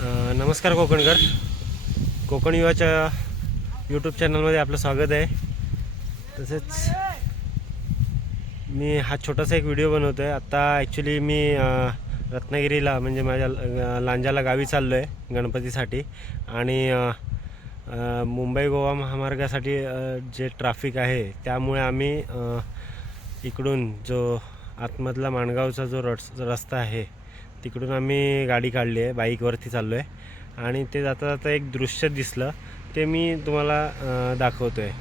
नमस्कार कोकणकर. कोकण युवाच्या यूट्यूब चॅनलमध्ये आपलं स्वागत आहे. तसेच मी हा छोटासा एक व्हिडिओ बनवतो आहे आत्ता ॲक्च्युली मी रत्नागिरीला म्हणजे माझ्या लांजाला गावी चाललो आहे गणपतीसाठी. आणि मुंबई गोवा महामार्गासाठी जे ट्रॅफिक आहे त्यामुळे आम्ही इकडून जो आतमधला माणगावचा जो रस रस्ता आहे तिकडून आम्ही गाडी काढली आहे बाईकवरती चाललो आहे आणि ते जाता जाता एक दृश्य दिसलं. ते मी तुम्हाला दाखवतो आहे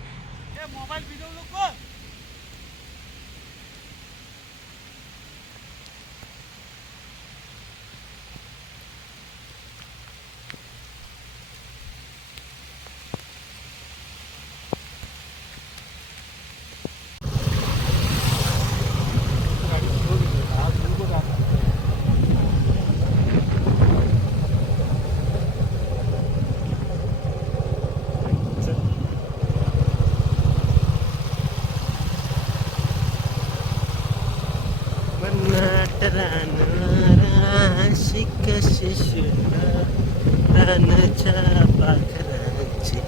रानाच्या पाखरांची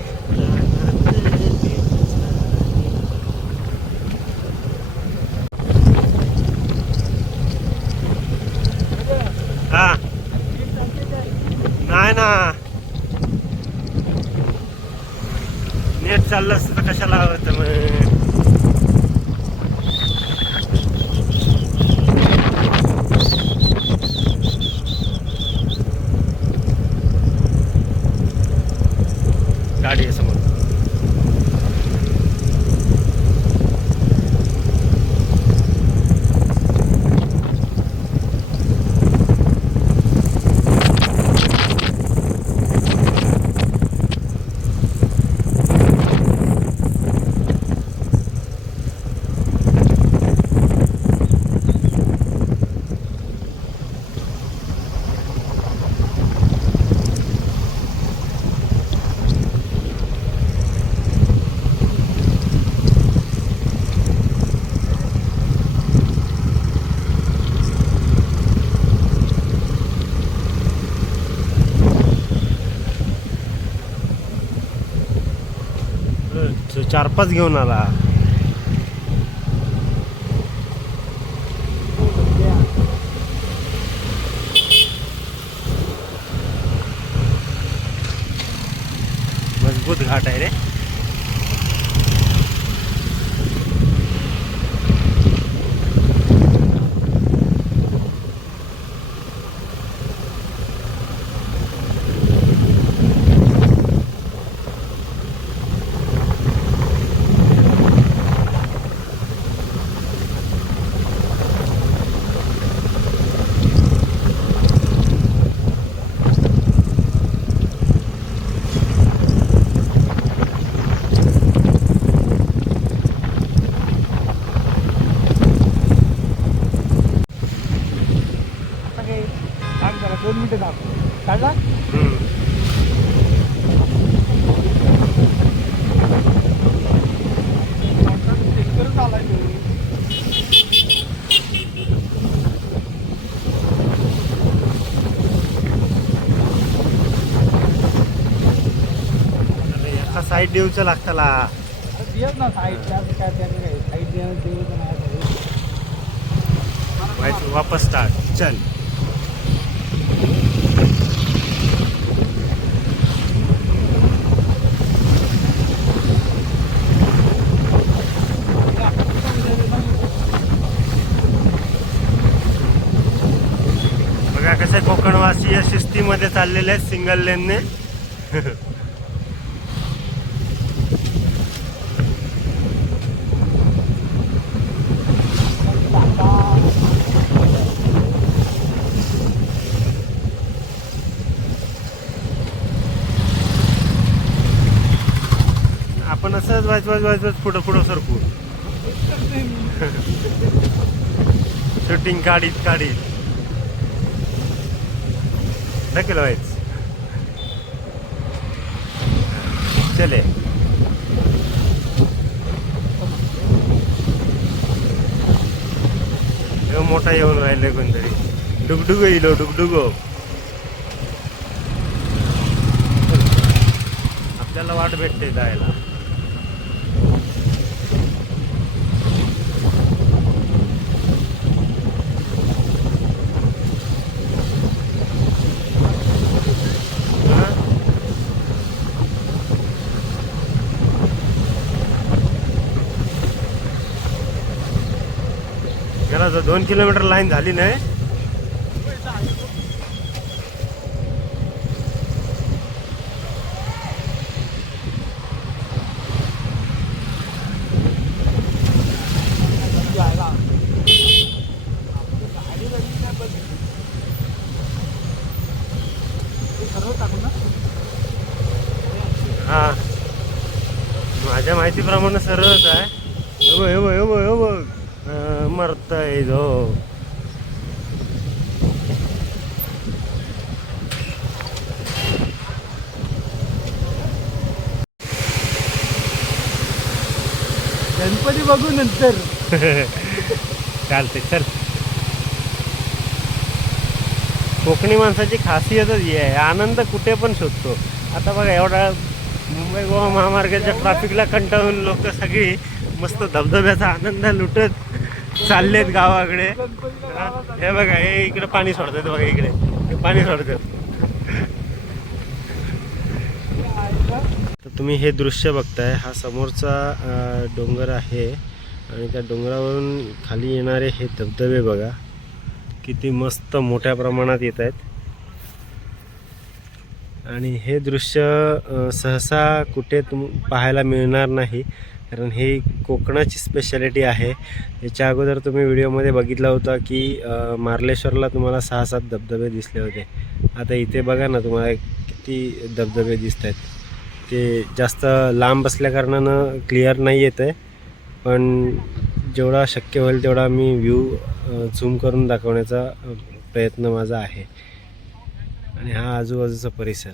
हा. नाही ना. नेट चाललं असतं तर कशाला आवडतं मग गाडी आहे समोर तो चार पाच घेऊन आला. मजबूत घाट आहे रे. दोन मिनिटं दाब काढला? साईड देऊचं लागताला. ना साईड वापस स्टार्ट चल. बघा कसे कोकणवासीय शिस्तीमध्ये चाललेले आहेत सिंगल लेनने. आपण असंच वाच वाच वाच वाच पुढं पुढं सरकू. शूटिंग काढीत काढीत. कितना किलो है चले मोठा येऊन राहिले कोणतरी डुगडुग इलो डुगडुग आपल्याला वाट भेटते जायला आता दोन किलोमीटर लाईन झाली नाही. हा. माझ्या माहितीप्रमाणे सरळच आहे. हे बघ हे बघ हे बघ मरतय जो गणपती बघू नंतर. चालते चल. कोकणी माणसाची खासियतच ही आहे. आनंद कुठे पण शोधतो. आता बघा एवढा मुंबई गोवा महामार्गाच्या ट्रॅफिकला कंटाळून लोक सगळी मस्त धबधब्याचा आनंद लुटत चाललेत गावाकडे. हे बघा हे इकडे पाणी सोडतात बघा इकडे. हे पाणी सोडतात. तर तुम्ही हे दृश्य बघताय हा समोरचा डोंगर आहे. आणि त्या डोंगरावरून खाली येणारे हे धबधबे बघा. किती मस्त मोठ्या प्रमाणात येत आहेत आणि हे दृश्य सहसा कुठे तुम पाहायला मिळणार नाही. कारण ही कोकणाची स्पेशालिटी आहे. याच्या अगोदर तुम्ही व्हिडिओमध्ये बघितला होता की मार्लेश्वरला तुम्हाला सहा सात धबधबे दिसले होते. आता इथे बघा ना तुम्हाला किती धबधबे दिसत आहेत ते जास्त लांब असल्याकारणानं क्लिअर नाही येत आहे पण जेवढा शक्य होईल तेवढा मी व्ह्यू झूम करून दाखवण्याचा प्रयत्न माझा आहे. आणि हा आजूबाजूचा परिसर.